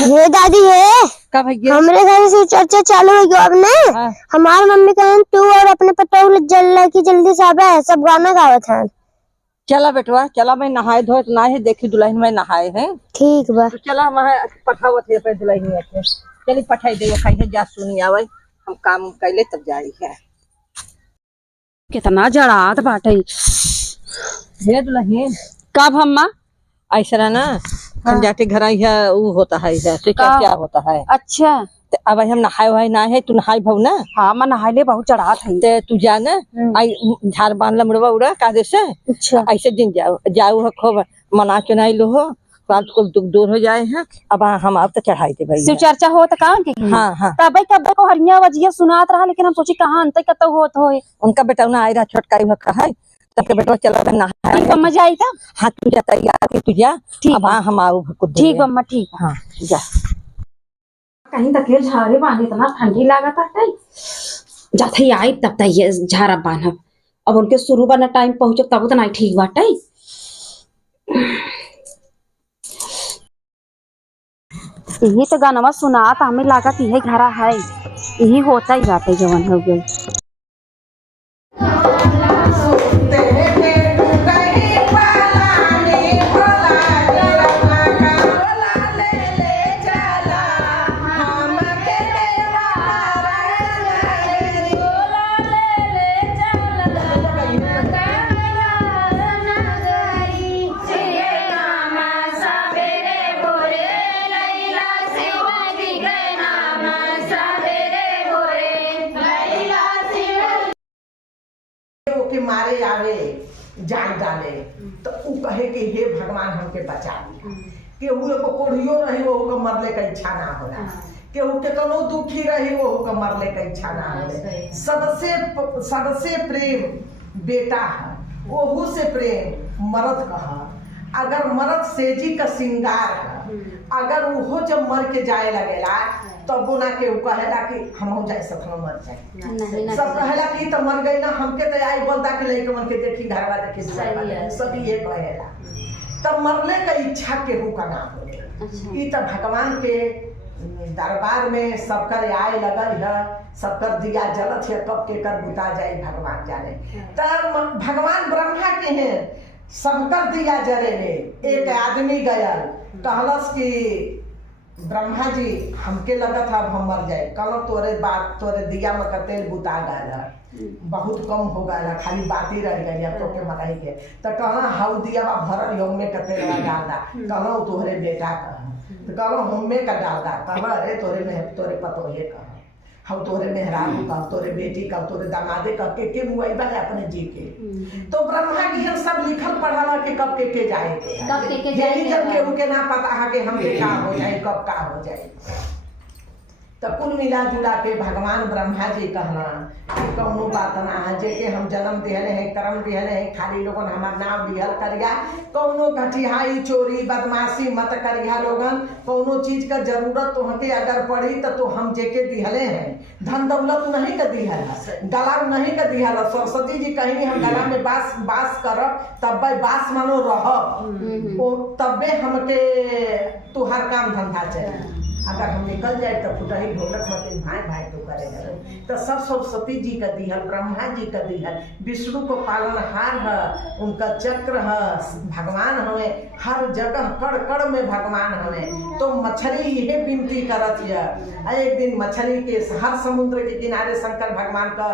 ये दादी है का भैया हमारे घर से चर्चा चालू हो गया अब ने। हाँ। हमारी मम्मी कहन तू और अपने पतोह की जल्दी से आवे सब गाना गावत हैं। चला बेटवा चला, मैं नहाए धोए ना है, देखी दुल्हन में नहाए हैं। ठीक बा तो चला वहाँ पठावत है पे दुल्हन के चली पठाई दे खाई है जा सुनी आवे हम काम कैले तब जाई है। कितना जड़ात बाटे हे दुल्हन कब हम्मा ऐसा ना हम जाके घर आई है वो होता है तो क्या होता है। अच्छा तो अब हम नहाए हुए ना है तू नहाई भव ना। हाँ मैं नहाइले बहुत चढ़ात है। ते तू जा ना आई झाड़ बांध ला मुड़वा उड़ा कादे से। अच्छा ऐसे दिन जाओ जाओ हो खूब मना चुनाई लो हो बात को दुख दूर हो जाए हैं। अब हम आप तो चढ़ाई थे भाई शिव चर्चा हो तो कहाँ के हाँ हाँ कबे कबे को हरिया वजिया सुनात रहा, लेकिन हम सोची कहाँ अंत कत होत होए। उनका बेटा ना आए रहा छोटका ही कहा है तब के बेटा चला नहा ठीक मजा आई था। हाँ तू जा तैयार तू जा ठीक अब हाँ हम आओ ठीक बम्मा ठीक। हाँ जा कहीं तक ये झाड़े बांधे इतना ठंडी लागत है जाते ही आई तब तक ये झाड़ा बांधब। अब उनके शुरू वाला टाइम पहुंचे तब तो नहीं ठीक बाटे। यही तो गानवा सुनात हमें लागत यही घरा है, यही होता ही बाटे जवन हो गई। के मारे आवे जान डाले तो उ कहे कि हे भगवान हमके बचा लिया। केहू को कोढ़ियो रही वो को मरले का इच्छा ना होला, केहू के कोनो दुखी रही वो को मरले का इच्छा ना होला। सबसे प्रेम बेटा है, ओहू से प्रेम मर्द कहा। अगर मर्द सेजी का श्रृंगार है, अगर वो जब मर के जाए लगेला तब तो ना के कहेला कि हम जाए सखनो मर जाए। सब कहेला कि तो मर गई ना हमके तो आई बोलता कि लइके मन के देखी घरवा देखी सब ये कहेला। तब मरले का इच्छा केहू का ना हो। ई तो भगवान के दरबार में सबकर आए लगल है, सबकर दिया जलत है, कब के कर बुता जाए भगवान जाने। तब भगवान ब्रह्मा के हैं सबकर दिया जरेले। एक आदमी गयल कहलस कि ब्रह्मा जी हमके लगा था अब हम मर जाए। कल तोरे बात तोरे दिया में तेल बुता गया बहुत कम हो गया, खाली बात ही रह गई अब तो के मराई के। तो कहना हाउ दिया बा भरल होमे का तेल डालदा, कहना तोहरे बेटा कह तो कहना होमे का डालदा, कहना अरे तोरे में तोरे पतोहे कह हम तोरे मेहरारू का तोरे बेटी का तोरे दामादे का के मुआइबा है अपने जी के। तो ब्रह्मा की सब लिखल पढ़ा कि कब के जाए के जब केहू के ना पता है कि हम का हो जाए कब का हो जाए। तो कुल मिला जुला के भगवान ब्रह्मा जी कहना कि कौनो बात ना है जेके हम जन्म दिहले हैं कर्म दिहले हैं, खाली लोगन हमार नाम लिहल करिया। कौनो घटिहाई चोरी बदमाशी मत करिया लोगन। कौनो चीज का जरूरत तुहके अगर पड़ी तो हम जेके दिहले हैं धन दौलत नहीं का दिहल, गला नहीं का दिहल। सरस्वती जी कहीं हम गला में बास करब तब बास मानो रह तबे हमके तुहार काम धंधा चले। अगर हम निकल जाए तो फुटही ढोलक मत भाई भाई तो करेगा। तो सब सरस्वती जी का दिहल, ब्रह्मा जी का दिहल, विष्णु को पालनहार है, उनका चक्र है, भगवान हमें हर जगह कड़ कड़ में भगवान हमें। तो मछली यही विनती करत है। एक दिन मछली के हर समुद्र के किनारे शंकर भगवान का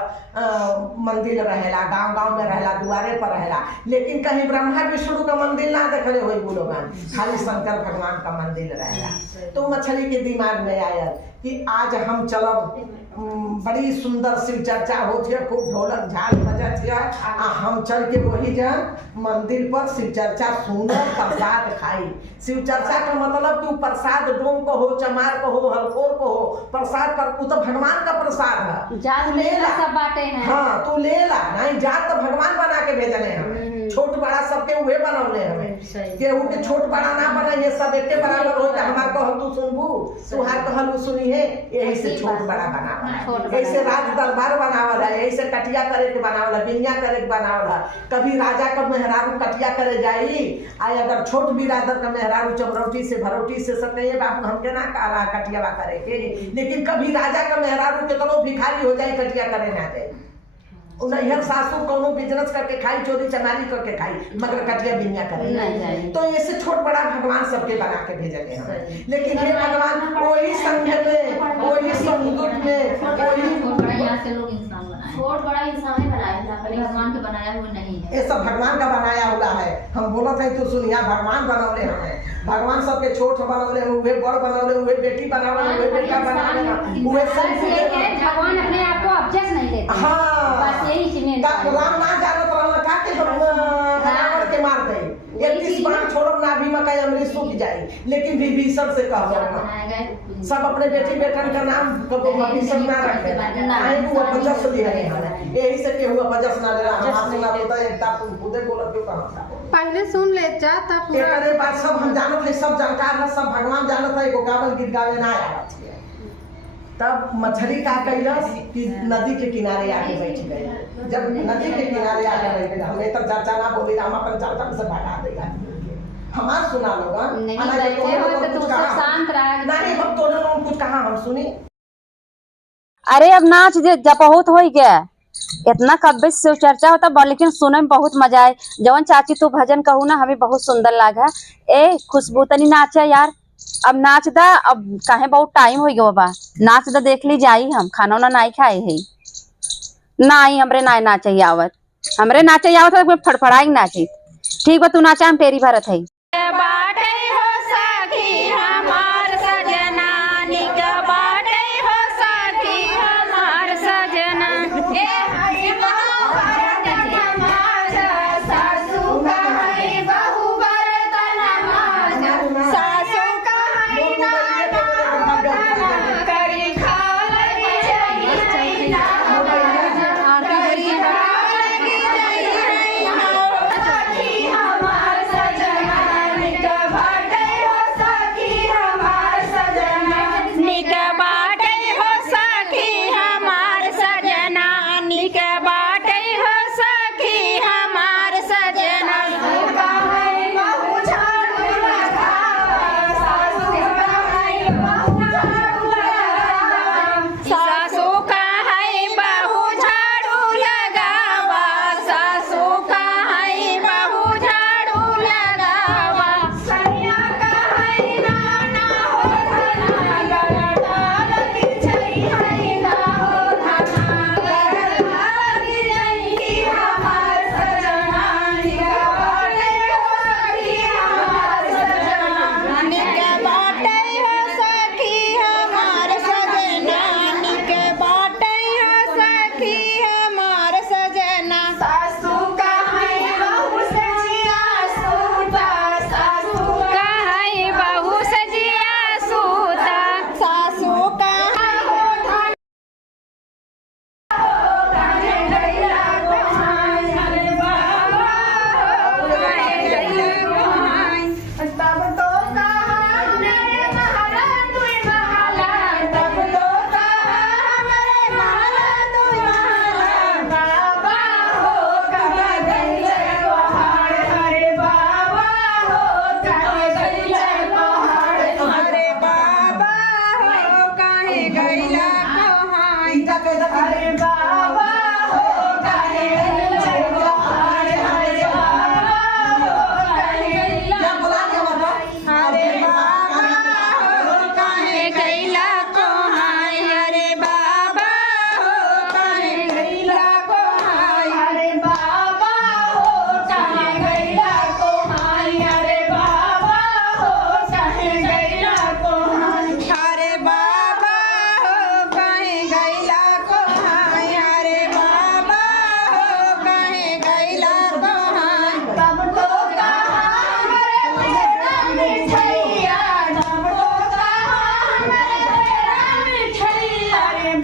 मंदिर रहेला, गांव गांव में रहेला, दुआरे पर रहेला, लेकिन कहीं ब्रह्मा विष्णु का मंदिर ना देखले हो लोगन, खाली शंकर भगवान का मंदिर रहेला। तो मछली के दिमाग में आया कि आज हम चलब, बड़ी सुंदर शिव चर्चा होती है, खूब ढोलक झाल बजत है, हम चल के वही जा मंदिर पर शिव चर्चा सुनब प्रसाद खाई। शिव चर्चा का मतलब कि प्रसाद डोम को हो, चमार को हो, हलकोर को हो, प्रसाद कर तो भगवान का प्रसाद है। जात ले ला सब बाटे हैं। हाँ तू ले ला, नहीं जात तो भगवान बना के भेजने हैं। छोट बड़ा सबके उहे बनौले हमें केहू के छोट बड़ा ना बने ये सब एके बराबर हो हमार कहल तू सुनबू तुहार कहल उ सुनी है यही से छोट बड़ा बनावल है ऐसे राज दरबार बनावल है ऐसे कटिया करे के बनावल है बिनिया करे के बनावल है कभी राजा का मेहरारू कटिया करे जाई आ अगर छोट बिरादर का मेहरारू चमरौटी से भरौटी से सब कहिए बाबू हमके ना कहा कटियावा करे के लेकिन कभी राजा का मेहरारू के तो भिखारी हो जाए कटिया करे ना जाए उन्हें सासू कोनो बिजनेस करके खाई चोरी चमारी करके खाई मगर कटिया बिनिया करे तो ऐसे छोट बड़ा भगवान सबके बना के भेजले हैं लेकिन हे भगवान वही संघ में वही समुद्र में वही छोट बड़ा इंसान ने बनाया है भगवान के बनाया हुआ नहीं है ये सब भगवान का बनाया हुआ है हम बोलत है तो सुनिया भगवान बनौले हमें भगवान सबके छोट बनौले हुए बड़ बनौले हुए बेटी बनावले हुए बेटा बनावले हुए सब भगवान अपने आप को ऑब्जेक्ट नहीं लेते हां बस यही चीज का राम ना जानत रहला का के रावण के मार दे 31 बाण छोड़म ना भी मकई अमृत सूख जाए लेकिन विभीषण से कहबो सब अपने बेटी बेटन का नाम कबो विभीषण ना रखे आई को अपजस लिए हैं यही से केहू अपजस ना ले रहा हम सुना तो एकता खुदे बोलत क्यों कहां पहले सुन ले जा तब पूरा एकरे बात सब हम जानत है सब जानकार है सब भगवान जानत है को गावल गीत गावे ना आवत है तब मछली का कैलस कि नदी के किनारे आके बैठ गए जब नदी के किनारे आके बैठ गए हमें तब चर्चा ना बोली राम अपन चर्चा से भगा देगा हमार सुना लोगा नहीं बैठे हो तो तू सब शांत रह नहीं हम दोनों लोग कुछ कहा हम सुनी अरे अब नाच जब बहुत हो गया इतना कब्बे से चर्चा होता लेकिन सुने में बहुत मजा आए जवन चाची तू भजन कहू ना हमें बहुत सुंदर लगा ए खुशबू तनी नाचा यार अब नाच दा अब काहे बहुत टाइम हो गया बाबा नाच दा देख ली जाई हम खाना ना नहीं खाए है नहीं हमरे ना नाचे आवत हमरे नाचे आवत फड़फड़ाई नाची ठीक बा तू नाचा हम पेरी भरत है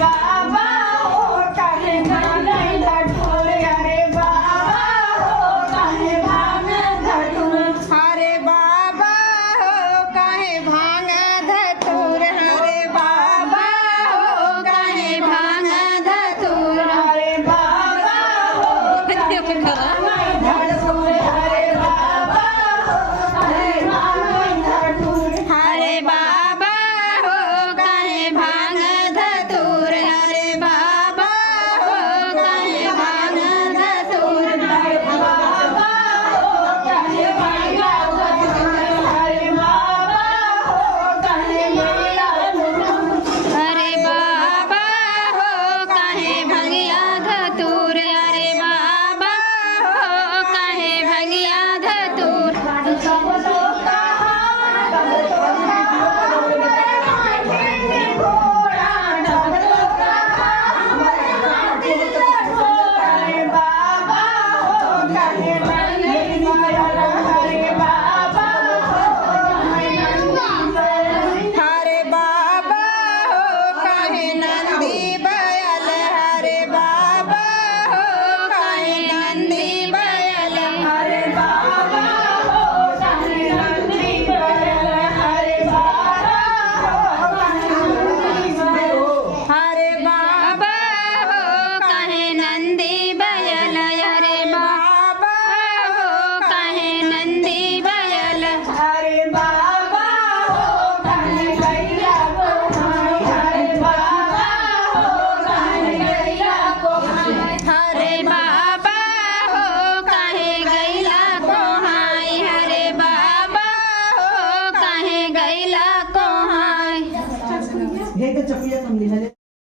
बा